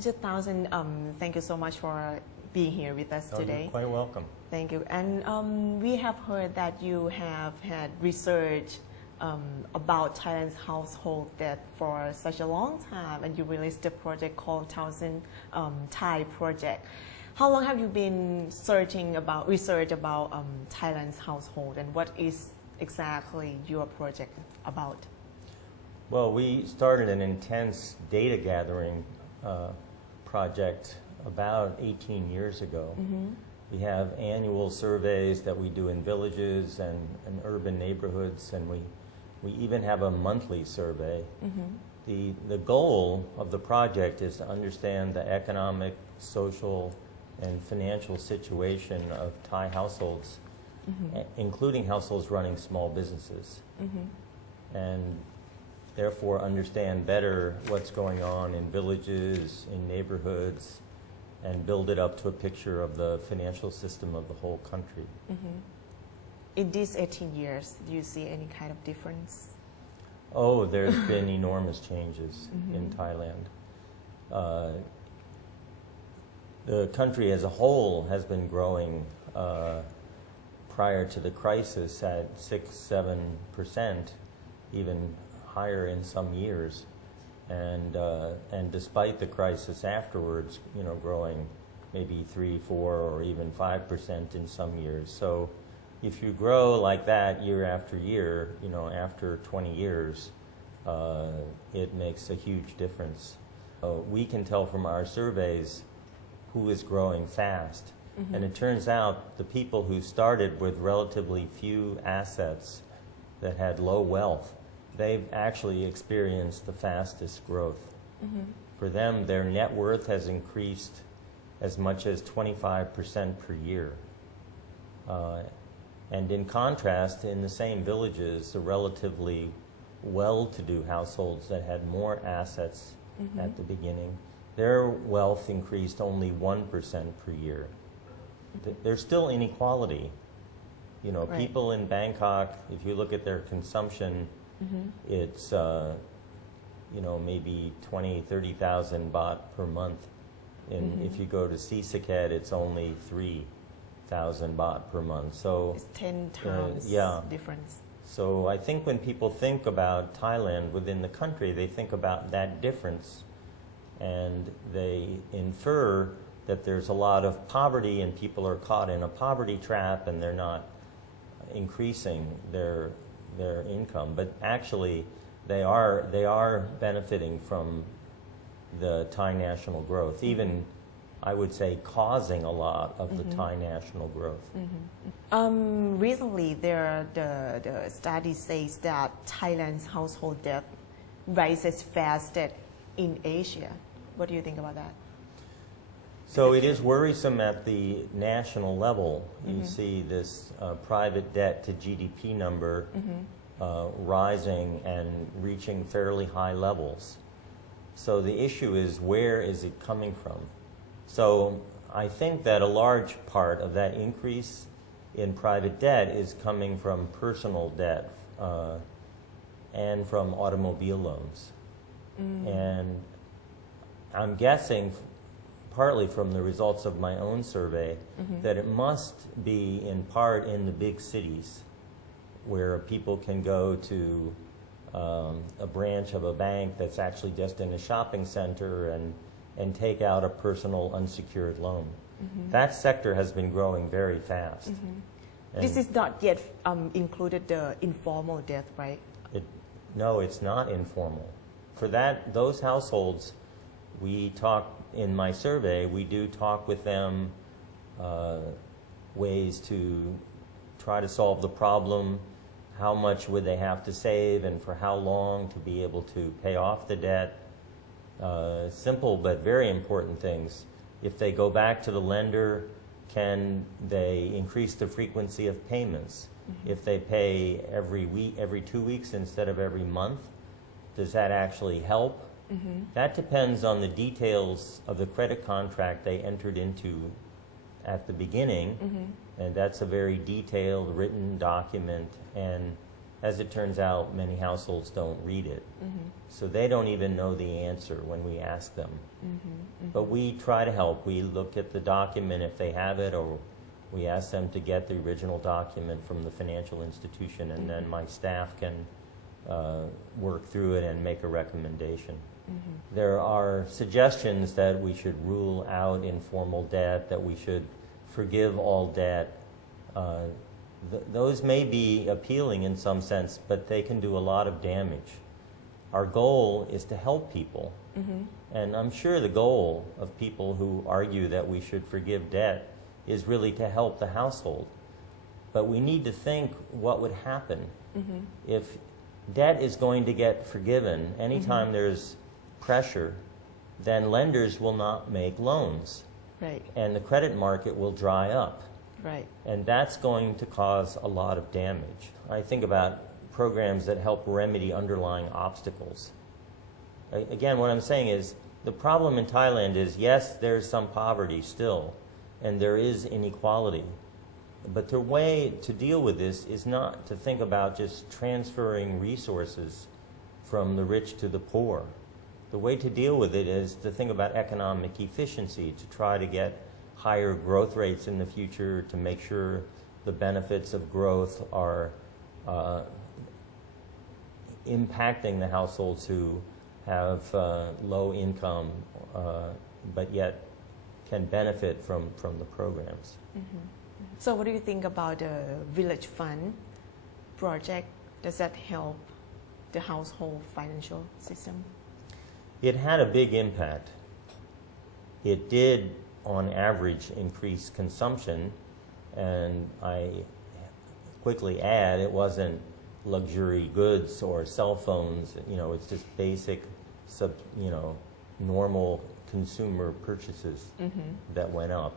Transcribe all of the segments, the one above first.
Mr. Townsend, thank you so much for being here with us today. You're quite welcome. Thank you. And we have heard that you have had research about Thailand's household debt for such a long time, and you released a project called Townsend Thai Project. How long have you been research about Thailand's household, and what is exactly your project about? Well, we started an intense data gathering project about 18 years ago. We have annual surveys that we do in villages and urban neighborhoods, and we even have a monthly survey. The goal of the project is to understand the economic, social, and financial situation of Thai households, including households running small businesses, and therefore understand better what's going on in villages, in neighborhoods, and build it up to a picture of the financial system of the whole country. In these 18 years, do you see any kind of difference? Oh, there's been enormous changes in Thailand. The country as a whole has been growing prior to the crisis at 6-7%, even higher in some years, and despite the crisis afterwards, growing maybe 3, 4, or even 5% in some years. So, if you grow like that year after year, after 20 years, it makes a huge difference. We can tell from our surveys who is growing fast. And it turns out the people who started with relatively few assets that had low wealth, they've actually experienced the fastest growth. For them, their net worth has increased as much as 25% per year. And in contrast, in the same villages, the relatively well-to-do households that had more assets at the beginning, their wealth increased only 1% per year. There's still inequality. Right. People in Bangkok, if you look at their consumption, it's maybe 20,000, 30,000 baht per month. And if you go to Sisaket, it's only 3,000 baht per month. So it's 10 times difference. So I think when people think about Thailand within the country, they think about that difference, and they infer that there's a lot of poverty and people are caught in a poverty trap and they're not increasing their income. But actually, they are benefiting from the Thai national growth, even I would say causing a lot of the Thai national growth. Recently, the study says that Thailand's household debt rises fastest in Asia. What do you think about that? So it is worrisome at the national level. You see this private debt to GDP number rising and reaching fairly high levels. So the issue is, where is it coming from? So I think that a large part of that increase in private debt is coming from personal debt and from automobile loans. And I'm guessing, partly from the results of my own survey, that it must be in part in the big cities where people can go to a branch of a bank that's actually just in a shopping center and take out a personal unsecured loan. That sector has been growing very fast. This is not yet included the informal debt, right? No, it's not informal. For those households, we talk in my survey, we do talk with them ways to try to solve the problem. How much would they have to save and for how long to be able to pay off the debt? Simple but very important things. If they go back to the lender, can they increase the frequency of payments? If they pay every week, every 2 weeks instead of every month, does that actually help? That depends on the details of the credit contract they entered into at the beginning, and that's a very detailed written document, and as it turns out, many households don't read it. So they don't even know the answer when we ask them. But we try to help. We look at the document if they have it, or we ask them to get the original document from the financial institution, and then my staff can work through it and make a recommendation. There are suggestions that we should rule out informal debt, that we should forgive all debt. Those may be appealing in some sense, but they can do a lot of damage. Our goal is to help people. And I'm sure the goal of people who argue that we should forgive debt is really to help the household. But we need to think what would happen if debt is going to get forgiven anytime there's pressure, then lenders will not make loans. Right. And the credit market will dry up. Right. And that's going to cause a lot of damage. I think about programs that help remedy underlying obstacles. Again, what I'm saying is the problem in Thailand is, yes, there's some poverty still, and there is inequality. But the way to deal with this is not to think about just transferring resources from the rich to the poor. The way to deal with it is to think about economic efficiency, to try to get higher growth rates in the future, to make sure the benefits of growth are impacting the households who have low income but yet can benefit from the programs. So what do you think about the Village Fund project? Does that help the household financial system? It had a big impact. It did, on average, increase consumption, and I quickly add, it wasn't luxury goods or cell phones. It's just basic, normal consumer purchases that went up.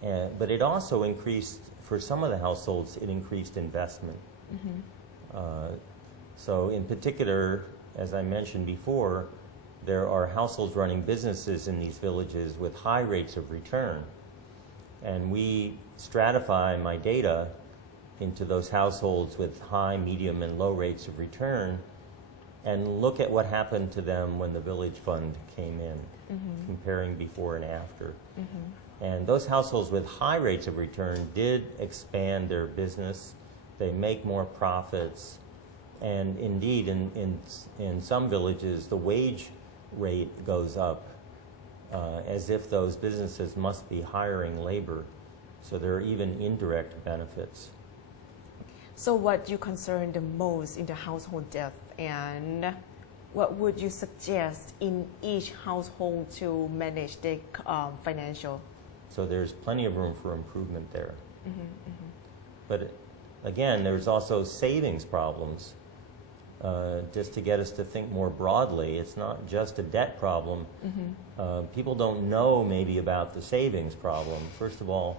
But it also increased, for some of the households, it increased investment. So in particular, as I mentioned before, there are households running businesses in these villages with high rates of return. And we stratify my data into those households with high, medium, and low rates of return and look at what happened to them when the Village Fund came in, comparing before and after. And those households with high rates of return did expand their business. They make more profits. And indeed, in some villages, the wage rate goes up as if those businesses must be hiring labor. So there are even indirect benefits. So what you concern the most in the household debt, and what would you suggest in each household to manage their financial? So there's plenty of room for improvement there. But again, there's also savings problems. Just to get us to think more broadly, it's not just a debt problem. People don't know maybe about the savings problem. First of all,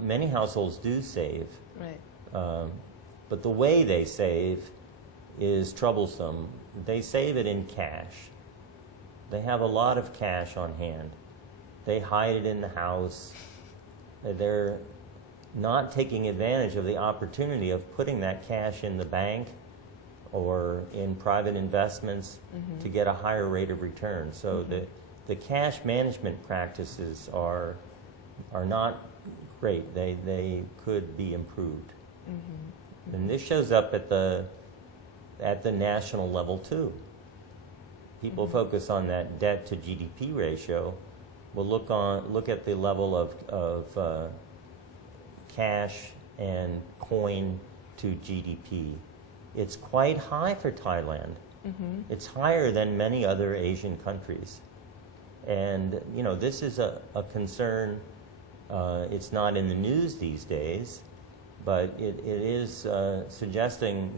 many households do save. Right. But the way they save is troublesome. They save it in cash. They have a lot of cash on hand. They hide it in the house. They're not taking advantage of the opportunity of putting that cash in the bank or in private investments to get a higher rate of return. So the cash management practices are not great. They could be improved. And this shows up at the national level too. People focus on that debt to GDP ratio. We'll look at the level of cash and coin to GDP. It's quite high for Thailand. It's higher than many other Asian countries. And, this is a concern. It's not in the news these days, but it is suggesting,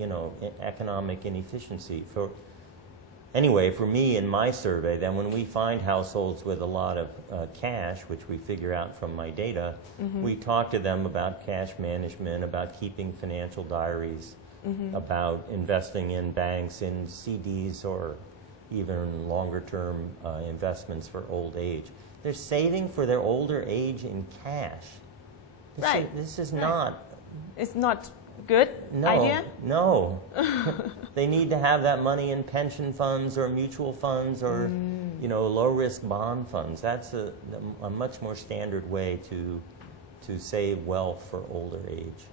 economic inefficiency. For me in my survey, then when we find households with a lot of cash, which we figure out from my data, we talk to them about cash management, about keeping financial diaries, about investing in banks, in CDs, or even longer-term investments for old age. They're saving for their older age in cash. This is not... It's not good No, idea? no. They need to have that money in pension funds or mutual funds or, low-risk bond funds. That's a much more standard way to save wealth for older age.